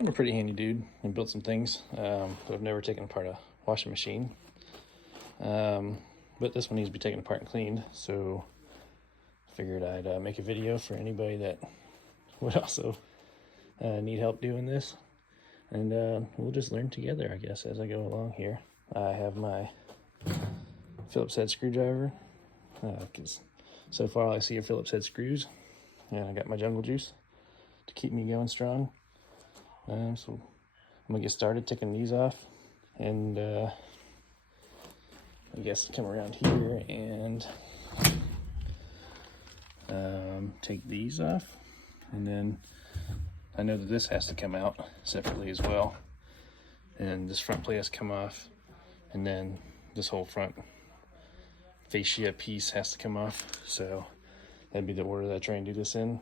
I'm a pretty handy dude and built some things, but I've never taken apart a washing machine. But this one needs to be taken apart and cleaned, so I figured I'd make a video for anybody that would also need help doing this. And we'll just learn together, I guess, as I go along here. I have my Phillips head screwdriver, because so far all I see are Phillips head screws. And I got my jungle juice to keep me going strong. So I'm gonna get started taking these off, and I guess come around here and take these off, and then I know that this has to come out separately as well, and this front plate has to come off, and then this whole front fascia piece has to come off. So that'd be the order that I try and do this in.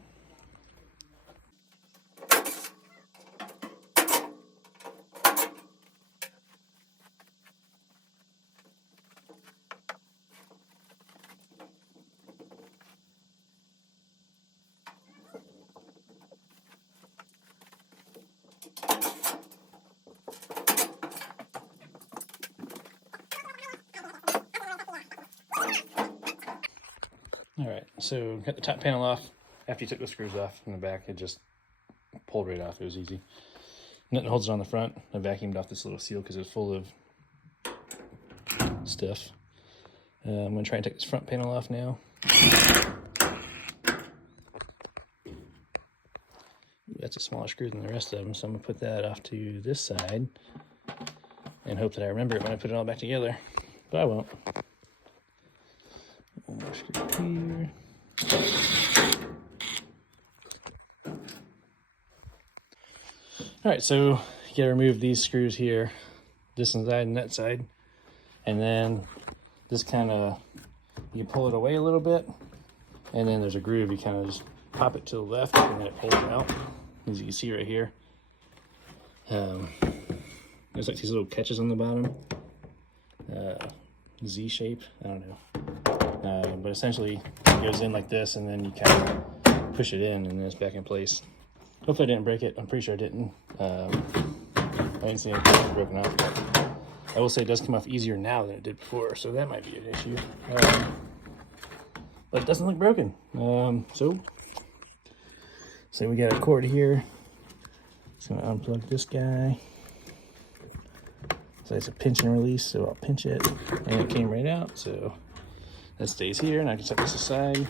All right, so got the top panel off. After you took the screws off from the back, it just pulled right off. It was easy. Nothing holds it on the front. I vacuumed off this little seal because it was full of stuff. I'm gonna try and take this front panel off now. That's a smaller screw than the rest of them, so I'm gonna put that off to this side and hope that I remember it when I put it all back together, but I won't. One more screw here. All right, so you gotta remove these screws here, this side and that side, and then this kind of, you pull it away a little bit, and then there's a groove. You kind of just pop it to the left, and then it pulls out, as you can see right here. There's like these little catches on the bottom, Z shape, I don't know. But essentially it goes in like this, and then you kind of push it in, and then it's back in place. Hopefully I didn't break it. I'm pretty sure I didn't. I didn't see anything broken off, but I will say it does come off easier now than it did before, so that might be an issue. But it doesn't look broken. So we got a cord here. Just gonna unplug this guy. So it's a pinch and release, so I'll pinch it, and it came right out, so that stays here, and I can set this aside.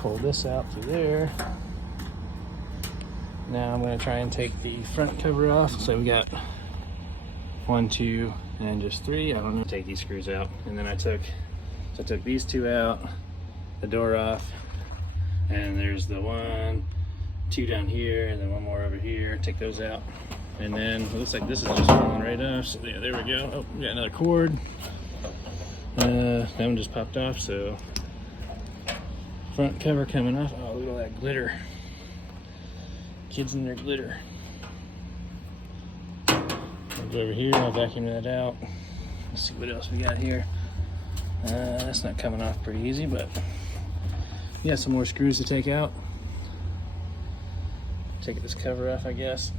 Pull this out through there. Now I'm going to try and take the front cover off. So we got 1, 2, and just 3. I don't know. Take these screws out, and then I took these 2 out, the door off, and there's the 1, 2 down here, and then 1 more over here. Take those out, and then it looks like this is just falling right off. So yeah, there we go. Oh, we got another cord. That one just popped off. So front cover coming off. Oh, look at all that glitter. Kids and their glitter. I'll go over here, I'll vacuum that out. Let's see what else we got here. That's not coming off pretty easy, but yeah, some more screws to take out. Take this cover off, I guess.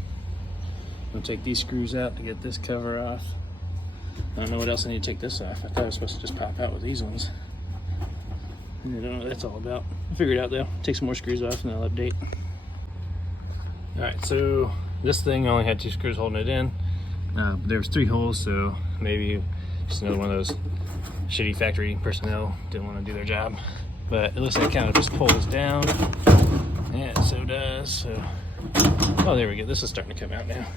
I'll take these screws out to get this cover off. I don't know what else I need to take this off. I thought it was supposed to just pop out with these ones. I don't know what that's all about. I'll figure it out though. Take some more screws off and I'll update. Alright, so this thing only had 2 screws holding it in. But there was 3 holes, so maybe just another one of those shitty factory personnel didn't want to do their job. But it looks like it kind of just pulls down. Yeah, so does. So, oh, there we go. This is starting to come out now.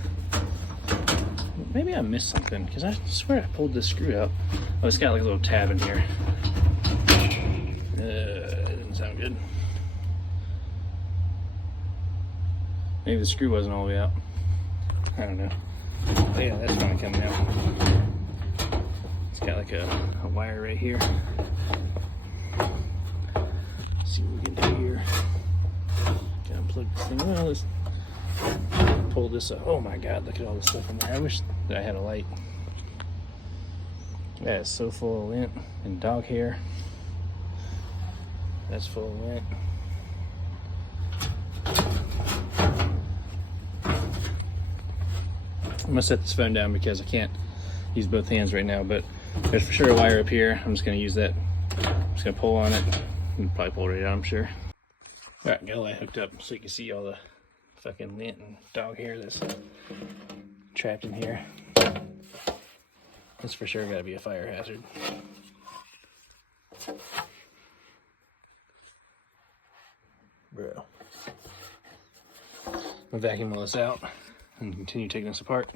Maybe I missed something, because I swear I pulled this screw out. Oh, it's got like a little tab in here. It didn't sound good. Maybe the screw wasn't all the way out. I don't know. But yeah, that's finally coming out. It's got like a wire right here. Let's see what we can do here. Gotta unplug this thing. Well, let's pull this up. Oh my god, look at all this stuff in there. I wish that I had a light. That is so full of lint and dog hair. That's full of lint. I'm gonna set this phone down because I can't use both hands right now, but there's for sure a wire up here. I'm just gonna use that. I'm just gonna pull on it. And probably pull it right out, I'm sure. All right, got the light hooked up so you can see all the fucking lint and dog hair that's trapped in here. This for sure gotta be a fire hazard. Bro. I'm gonna vacuum all this out and continue taking this apart.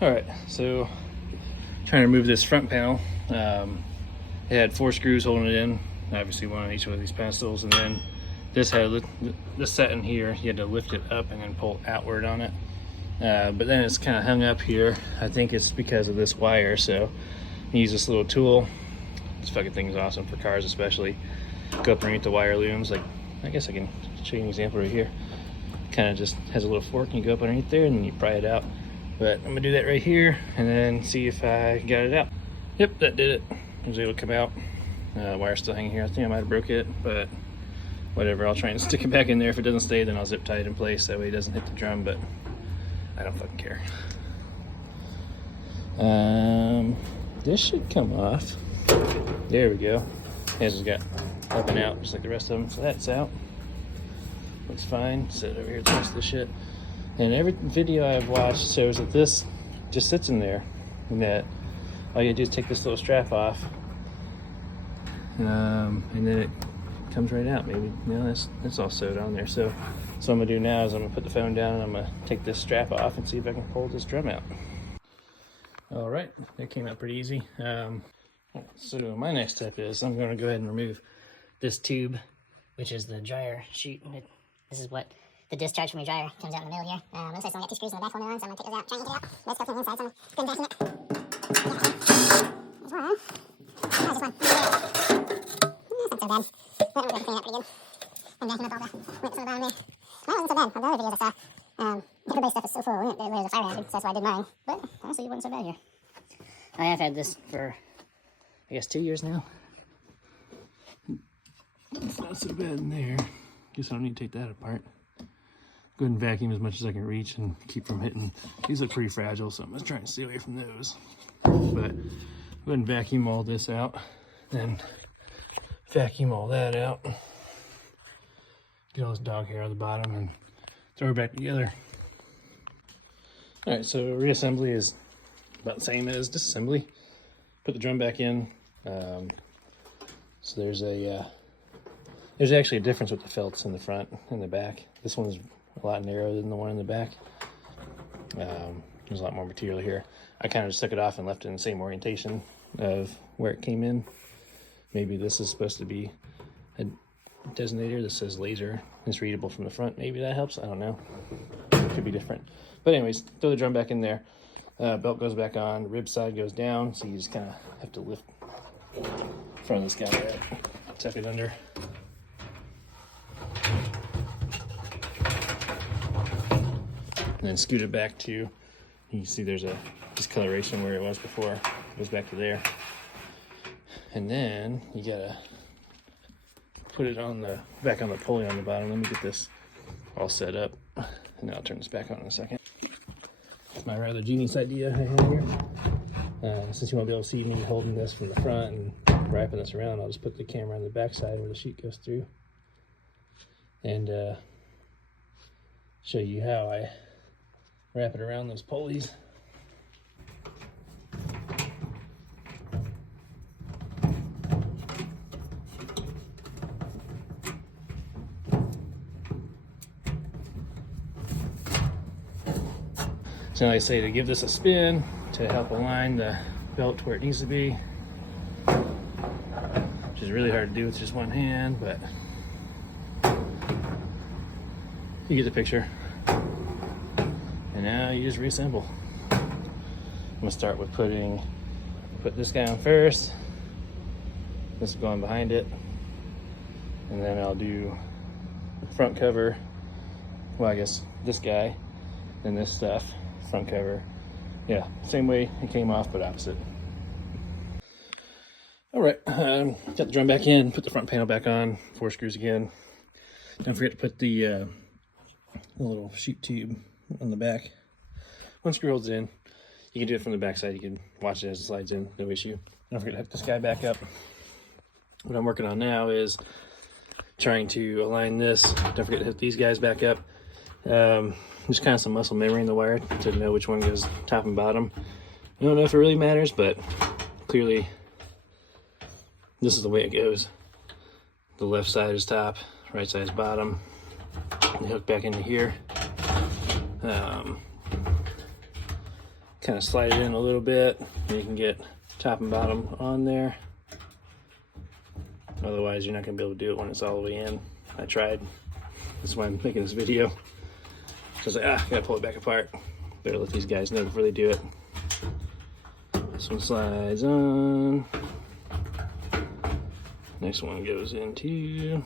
All right, so trying to remove this front panel. It had 4 screws holding it in, obviously one on each one of these pedestals, and then this had this set in here. You had to lift it up and then pull outward on it. But then it's kind of hung up here. I think it's because of this wire, so you use this little tool. This fucking thing is awesome for cars especially. Go up underneath the wire looms. Like, I guess I can show you an example right here. Kind of just has a little fork and you go up underneath there and then you pry it out. But I'm gonna do that right here and then see if I got it out. Yep, that did it. I was able to come out. Wire's still hanging here. I think I might have broke it, but whatever. I'll try and stick it back in there. If it doesn't stay, then I'll zip tie it in place. That way it doesn't hit the drum, but I don't fucking care. This should come off. There we go. This has got up and out just like the rest of them. So that's out. Looks fine. Set it over here with the rest of the shit. And every video I've watched shows that this just sits in there, and that all you do is take this little strap off, and then it comes right out. Maybe that's all sewed on there. So what I'm gonna do now is I'm gonna put the phone down and I'm gonna take this strap off and see if I can pull this drum out. All right, that came out pretty easy. So my next step is I'm gonna go ahead and remove this tube, which is the dryer chute. This is what the discharge from your dryer comes out in the middle here. Looks like it's only got 2 screws in the back holding on, so I'm gonna take those out, try and get it out. Let's go from the inside, so I'm gonna go and vacuum it. There's one. Oh, just one. That's not so bad. But we're gonna clean it up pretty good. And vacuum up all the lint from the bottom there. Well, it wasn't so bad. On the other videos I saw, everybody's stuff is so full of lint that it was a fire hazard, so that's why I did mine. But honestly, it wasn't so bad here. I have had this for, I guess, 2 years now. It's not so bad in there. Guess I don't need to take that apart. Go ahead and vacuum as much as I can reach and keep from hitting. These look pretty fragile, so I'm just trying to stay away from those. But go ahead and vacuum all this out, then vacuum all that out. Get all this dog hair on the bottom and throw it back together. All right, so reassembly is about the same as disassembly. Put the drum back in. So there's actually a difference with the felts in the front and the back. This one's a lot narrower than the one in the back. There's a lot more material here. I kind of just took it off and left it in the same orientation of where it came in. Maybe this is supposed to be a designator that says laser. It's readable from the front. Maybe that helps. I don't know. It could be different. But anyways, throw the drum back in there. Belt goes back on. The rib side goes down. So you just kind of have to lift the front of this guy up. Tuck it under. And then scoot it back to, you can see there's a discoloration where it was before. It goes back to there. And then you gotta put it on the back on the pulley on the bottom. Let me get this all set up, and then I'll turn this back on in a second. It's my rather genius idea I have here. Since you won't be able to see me holding this from the front and wrapping this around, I'll just put the camera on the back side where the sheet goes through, and show you how I wrap it around those pulleys. So I say to give this a spin to help align the belt to where it needs to be, which is really hard to do with just one hand, but you get the picture. And now you just reassemble. I'm gonna start with put this guy on first. This is going behind it. And then I'll do front cover. Well, I guess this guy, then this stuff, front cover. Yeah, same way it came off, but opposite. All right, got the drum back in, put the front panel back on, 4 screws again. Don't forget to put the little sheep tube on the back. 1 screw holds in. You can do it from the back side. You can watch it as it slides in, no issue. Don't forget to hook this guy back up. What I'm working on now is trying to align this. Don't forget to hook these guys back up. There's kind of some muscle memory in the wire to know which one goes top and bottom. I don't know if it really matters, but clearly this is the way it goes. The left side is top, right side is bottom. And hook back into here. Kind of slide it in a little bit, and you can get top and bottom on there. Otherwise, you're not going to be able to do it when it's all the way in. I tried. That's why I'm making this video. So I was like, gotta pull it back apart. Better let these guys know before they do it. This one slides on. Next one goes into.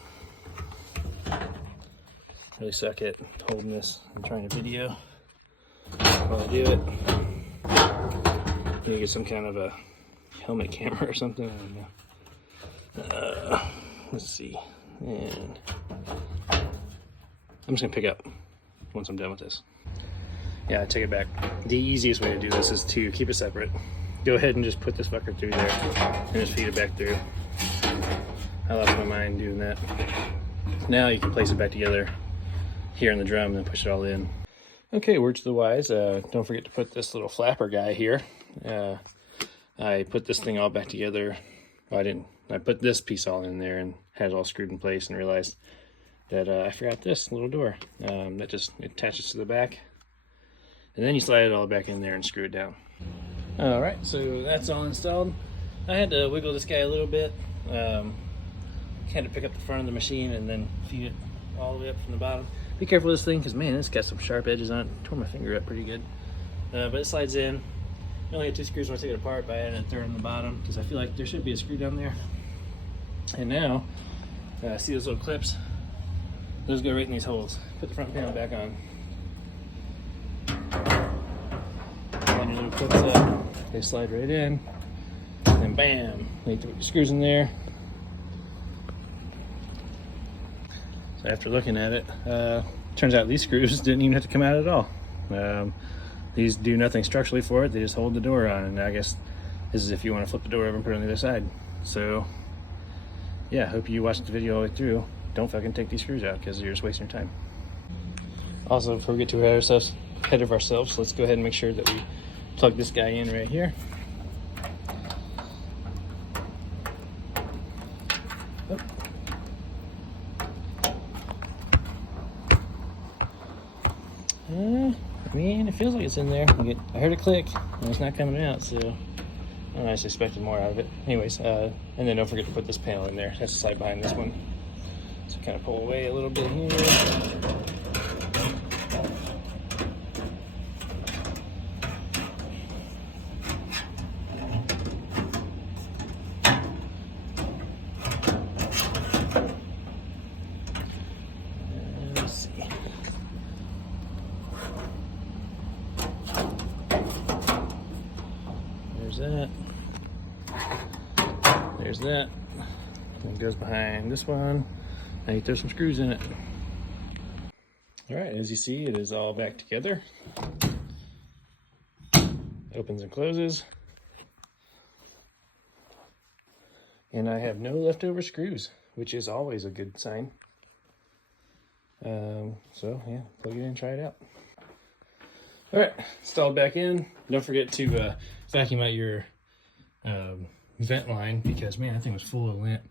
Really suck at holding this and trying to video while I do it. Maybe get some kind of a helmet camera or something. I don't know. Let's see. And I'm just gonna pick up once I'm done with this. Yeah, I take it back. The easiest way to do this is to keep it separate. Go ahead and just put this fucker through there and just feed it back through. I lost my mind doing that. Now you can place it back together here in the drum and then push it all in. Okay, word to the wise, don't forget to put this little flapper guy here. I put this thing all back together. Well, I put this piece all in there and had it all screwed in place and realized that I forgot this little door. That just attaches to the back. And then you slide it all back in there and screw it down. All right, so that's all installed. I had to wiggle this guy a little bit. Had to pick up the front of the machine and then feed it all the way up from the bottom. Be careful with this thing, because man, it's got some sharp edges on it. Tore my finger up pretty good. But it slides in. I only had 2 screws when I took it apart, but I added a third on the bottom because I feel like there should be a screw down there. And now, see those little clips? Those go right in these holes. Put the front panel back on. Line your little clips up. They slide right in. And bam! You put your screws in there. So after looking at it, turns out these screws didn't even have to come out at all. These do nothing structurally for it. They just hold the door on. And I guess this is if you want to flip the door over and put it on the other side. So yeah, hope you watched the video all the way through. Don't fucking take these screws out because you're just wasting your time. Also, before we get too ahead of ourselves, let's go ahead and make sure that we plug this guy in right here. Oh. I mean, it feels like it's in there. I heard it click, and it's not coming out, so I just expected more out of it. Anyways, and then don't forget to put this panel in there. It has to slide behind this one. So kind of pull away a little bit here. Let's see. There's that. There's that. And it goes behind this one. Now you throw some screws in it. All right, as you see, it is all back together. Opens and closes. And I have no leftover screws, which is always a good sign. So yeah, plug it in and try it out. All right, installed back in. Don't forget to vacuum out your vent line because man, that thing was full of lint.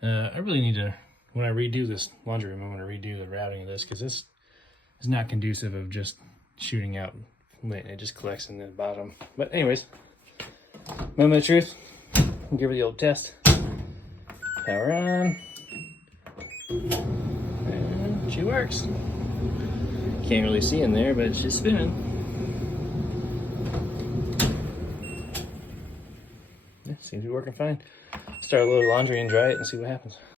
I really need to, when I redo this laundry room, I'm going to redo the routing of this because this is not conducive of just shooting out lint. It just collects in the bottom. But anyways, moment of truth. I'll give her the old test. Power on. And she works. Can't really see in there, but it's just spinning. Yeah, seems to be working fine. Start a little laundry and dry it and see what happens.